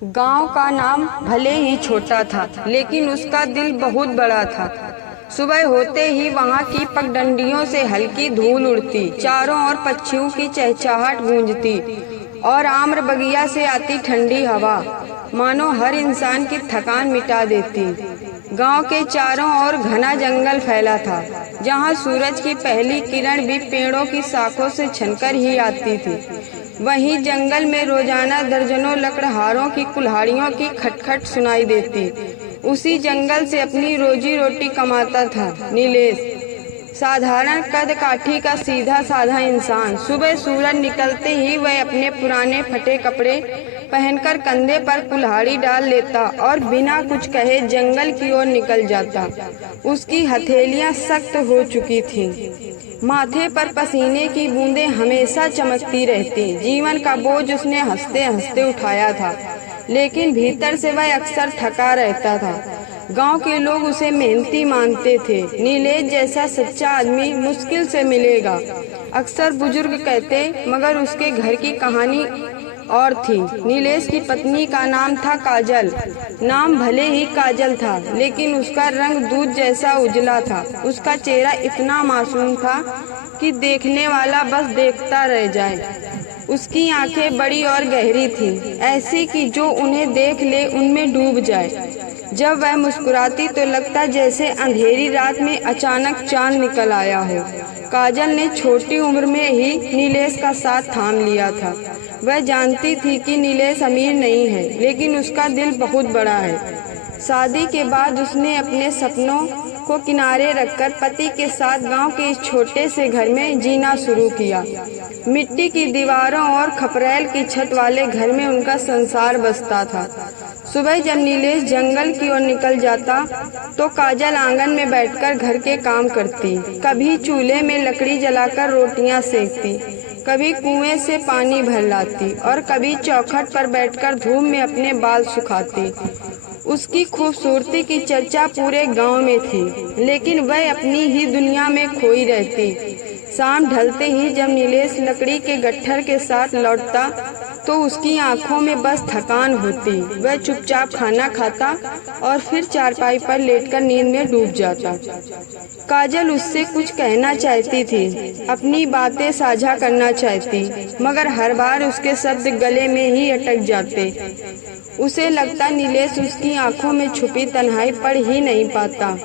गांव का नाम भले ही छोटा था, लेकिन उसका दिल बहुत बड़ा था। सुबह होते ही वहां की पगडंडियों से हल्की धूल उड़ती, चारों ओर पक्षियों की चहचहाट गूंजती और आम्र बगिया से आती ठंडी हवा मानो हर इंसान की थकान मिटा देती। गांव के चारों ओर घना जंगल फैला था, जहां सूरज की पहली किरण भी पेड़ों की शाखों से छनकर ही आती थी। वहीं जंगल में रोजाना दर्जनों लकड़हारों की कुल्हाड़ियों की खटखट सुनाई देती। उसी जंगल से अपनी रोजी रोटी कमाता था नीलेश, साधारण कद काठी का सीधा साधा इंसान। सुबह सूरज निकलते ही वह अपने पुराने फटे कपड़े पहनकर कंधे पर कुल्हाड़ी डाल लेता और बिना कुछ कहे जंगल की ओर निकल जाता। उसकी हथेलियां सख्त हो चुकी थीं, माथे पर पसीने की बूंदें हमेशा चमकती रहती। जीवन का बोझ उसने हंसते हंसते उठाया था, लेकिन भीतर से वह अक्सर थका रहता था। गांव के लोग उसे मेहनती मानते थे। नीलेश जैसा सच्चा आदमी मुश्किल से मिलेगा, अक्सर बुजुर्ग कहते, मगर उसके घर की कहानी और थी। नीलेश की पत्नी का नाम था काजल। नाम भले ही काजल था, लेकिन उसका रंग दूध जैसा उजला था। उसका चेहरा इतना मासूम था कि देखने वाला बस देखता रह जाए। उसकी आंखें बड़ी और गहरी थी, ऐसी कि जो उन्हें देख ले उनमें डूब जाए। जब वह मुस्कुराती तो लगता जैसे अंधेरी रात में अचानक चांद निकल आया हो। काजल ने छोटी उम्र में ही नीलेश का साथ थाम लिया था। वह जानती थी कि नीलेश अमीर नहीं है, लेकिन उसका दिल बहुत बड़ा है। शादी के बाद उसने अपने सपनों को किनारे रखकर पति के साथ गांव के इस छोटे से घर में जीना शुरू किया। मिट्टी की दीवारों और खपरेल की छत वाले घर में उनका संसार बसता था। सुबह जब नीलेश जंगल की ओर निकल जाता तो काजल आंगन में बैठकर घर के काम करती। कभी चूल्हे में लकड़ी जलाकर रोटियां सेकती, कभी कुएं से पानी भर लाती और कभी चौखट पर बैठकर धूप में अपने बाल सुखाती। उसकी खूबसूरती की चर्चा पूरे गांव में थी, लेकिन वह अपनी ही दुनिया में खोई रहती। शाम ढलते ही जब नीलेश लकड़ी के गट्ठर के साथ लौटता तो उसकी आंखों में बस थकान होती। वह चुपचाप खाना खाता और फिर चारपाई पर लेटकर नींद में डूब जाता। काजल उससे कुछ कहना चाहती थी, अपनी बातें साझा करना चाहती, मगर हर बार उसके शब्द गले में ही अटक जाते। उसे लगता नीलेश उसकी आंखों में छुपी तन्हाई पढ़ ही नहीं पाता।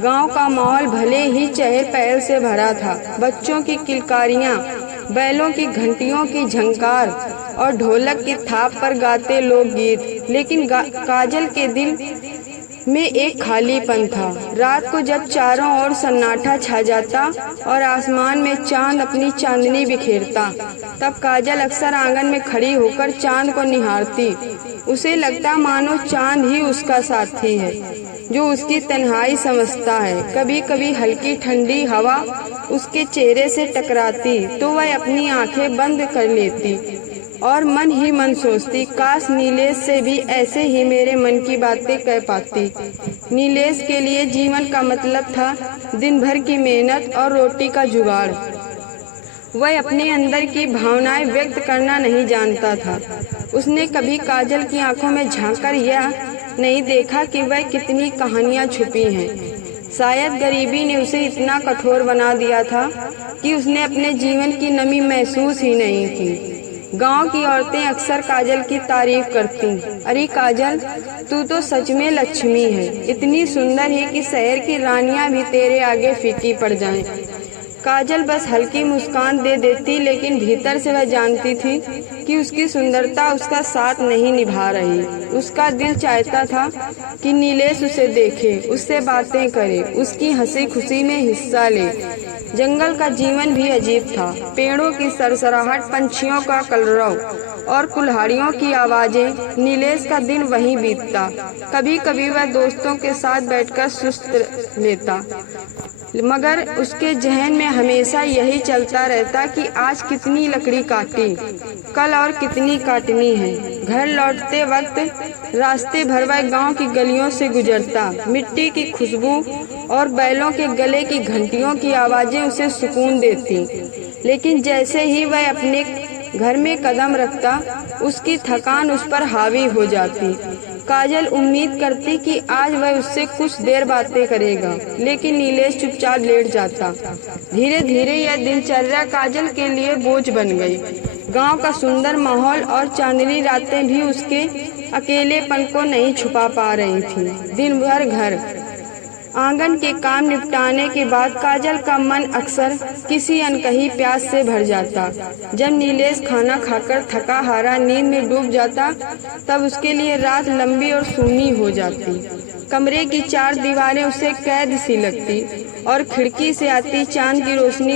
गांव का माहौल भले ही चहल पहल से भरा था। बच्चों की किलकारियां, बैलों की घंटियों की झंकार और ढोलक की थाप पर गाते लोकगीत, लेकिन काजल के दिल में एक खालीपन था। रात को जब चारों ओर सन्नाटा छा जाता और आसमान में चांद अपनी चांदनी बिखेरता, तब काजल अक्सर आंगन में खड़ी होकर चांद को निहारती। उसे लगता मानो चांद ही उसका साथी है, जो उसकी तन्हाई समझता है। कभी कभी हल्की ठंडी हवा उसके चेहरे से टकराती तो वह अपनी आंखें बंद कर लेती और मन ही मन सोचती, काश नीलेश से भी ऐसे ही मेरे मन की बातें कह पाती। नीलेश के लिए जीवन का मतलब था दिन भर की मेहनत और रोटी का जुगाड़। वह अपने अंदर की भावनाएं व्यक्त करना नहीं जानता था। उसने कभी काजल की आंखों में झांककर यह नहीं देखा कि वह कितनी कहानियां छुपी हैं। शायद गरीबी ने उसे इतना कठोर बना दिया था कि उसने अपने जीवन की नमी महसूस ही नहीं की। गांव की औरतें अक्सर काजल की तारीफ करती, अरे काजल, तू तो सच में लक्ष्मी है, इतनी सुंदर है कि शहर की रानियां भी तेरे आगे फीकी पड़ जाएं। काजल बस हल्की मुस्कान दे देती, लेकिन भीतर से वह जानती थी कि उसकी सुंदरता उसका साथ नहीं निभा रही। उसका दिल चाहता था कि नीलेश उसे देखे, उससे बातें करे, उसकी हंसी खुशी में हिस्सा ले। जंगल का जीवन भी अजीब था। पेड़ों की सरसराहट, पंछियों का कलरव और कुल्हाड़ियों की आवाजें। नीलेश का दिन वहीं बीतता। कभी कभी वह दोस्तों के साथ बैठकर सुस्त लेता, मगर उसके जहन में हमेशा यही चलता रहता कि आज कितनी लकड़ी काटी, कल और कितनी काटनी है। घर लौटते वक्त रास्ते भर वह गांव की गलियों से गुजरता। मिट्टी की खुशबू और बैलों के गले की घंटियों की आवाजें उसे सुकून देती, लेकिन जैसे ही वह अपने घर में कदम रखता उसकी थकान उस पर हावी हो जाती। काजल उम्मीद करती कि आज वह उससे कुछ देर बातें करेगा, लेकिन नीलेश चुपचाप लेट जाता। धीरे धीरे यह दिनचर्या काजल के लिए बोझ बन गई। गांव का सुंदर माहौल और चांदनी रातें भी उसके अकेलेपन को नहीं छुपा पा रही थीं। दिन भर घर आंगन के काम निपटाने के बाद काजल का मन अक्सर किसी अनकही प्यास से भर जाता। जब नीलेश खाना खाकर थका हारा नींद में डूब जाता, तब उसके लिए रात लंबी और सूनी हो जाती। कमरे की चार दीवारें उसे कैद सी लगती और खिड़की से आती चांद की रोशनी